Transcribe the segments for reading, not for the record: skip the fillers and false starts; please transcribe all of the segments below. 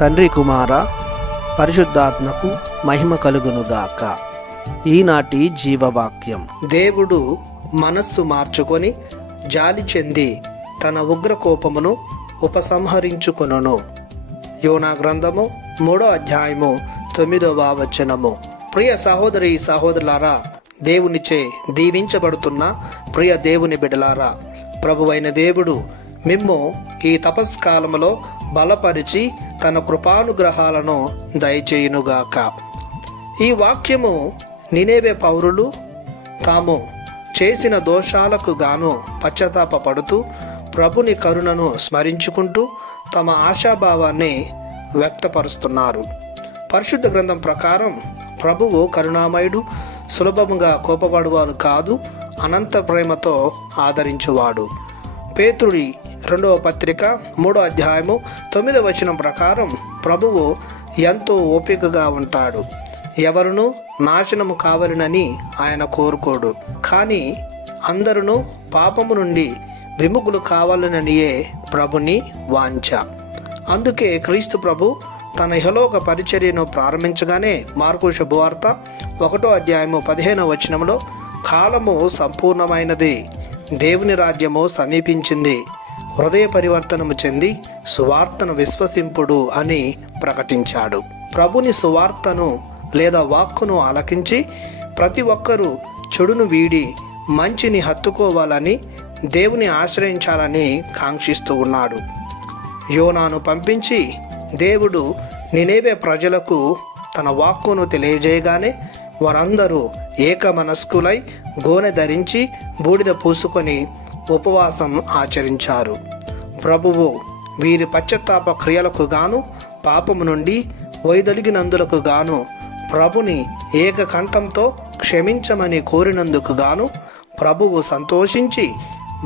తండ్రి కుమార పరిశుద్ధాత్మకు మహిమ కలుగునుగాక. ఈనాటి జీవవాక్యం. దేవుడు మనస్సు మార్చుకొని జాలి చెంది తన ఉగ్రకోపమును ఉపసంహరించుకొనును. యోనా గ్రంథము 3వ అధ్యాయము 9వ వచనము. ప్రియ సహోదరి సహోదరులారా, దేవునిచే దీవించబడుతున్న ప్రియ దేవుని బిడ్డలారా, ప్రభువైన దేవుడు మిమ్ము ఈ తపస్కాలములో బలపరిచి తన కృపానుగ్రహాలను దయచేయునుగాక. ఈ వాక్యము నినేవే పౌరులు తాము చేసిన దోషాలకు గాను పశ్చాత్తాపపడుతూ ప్రభుని కరుణను స్మరించుకుంటూ తమ ఆశాభావాన్ని వ్యక్తపరుస్తున్నారు. పరిశుద్ధ గ్రంథం ప్రకారం ప్రభువు కరుణామయుడు, సులభముగా కోపపడువాడు కాదు, అనంత ప్రేమతో ఆదరించువాడు. పేతుడి 2వ పత్రిక 3వ అధ్యాయము 9వ వచనం ప్రకారం ప్రభువు ఎంతో ఓపికగా ఉంటాడు. ఎవరునూ నాశనము కావాలనని ఆయన కోరుకోడు, కానీ అందరూ పాపము నుండి విముక్తులు కావాలననియే ప్రభుని వాంఛ. అందుకే క్రీస్తు ప్రభు తన ఇహలోక పరిచర్యను ప్రారంభించగానే మార్కు శుభవార్త 1వ అధ్యాయము 15వ వచనంలో కాలము సంపూర్ణమైనది, దేవుని రాజ్యము సమీపించింది, హృదయ పరివర్తనము చెంది సువార్తను విశ్వసింపుడు అని ప్రకటించాడు. ప్రభుని సువార్తను లేదా వాక్కును ఆలకించి ప్రతి ఒక్కరూ చెడును వీడి మంచిని హత్తుకోవాలని, దేవుని ఆశ్రయించాలని కాంక్షిస్తూ ఉన్నాడు. యోనాను పంపించి దేవుడు నినేవే ప్రజలకు తన వాక్కును తెలియజేయగానే వారందరూ ఏక మనస్కులై గోనె ధరించి బూడిద పూసుకొని ఉపవాసం ఆచరించారు. ప్రభువు వీరి పశ్చాత్తాప క్రియలకు గాను, పాపము నుండి వైదొలిగినందులకు గాను, ప్రభుని ఏకకంఠంతో క్షమించమని కోరినందుకు గాను ప్రభువు సంతోషించి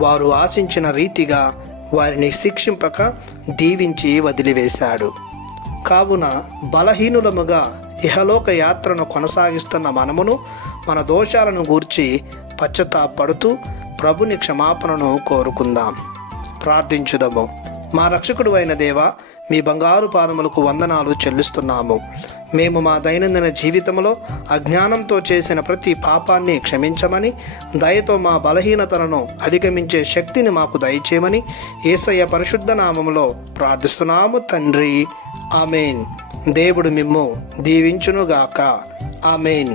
వారు ఆశించిన రీతిగా వారిని శిక్షింపక దీవించి వదిలివేశాడు. కావున బలహీనులముగా ఇహలోక యాత్రను కొనసాగిస్తున్న మనమును మన దోషాలను గూర్చి పశ్చాత్తాపడుతూ ప్రభుని క్షమాపణను కోరుకుందాం. ప్రార్థించుదము. మా రక్షకుడు అయిన దేవా, మీ బంగారు పాదములకు వందనాలు చెల్లిస్తున్నాము. మేము మా దైనందిన జీవితంలో అజ్ఞానంతో చేసిన ప్రతి పాపాన్ని క్షమించమని, దయతో మా బలహీనతలను అధిగమించే శక్తిని మాకు దయచేయమని యేసయ్య పరిశుద్ధ నామములో ప్రార్థిస్తున్నాము తండ్రి. ఆమేన్. దేవుడు మిమ్ము దీవించునుగాక. ఆమేన్.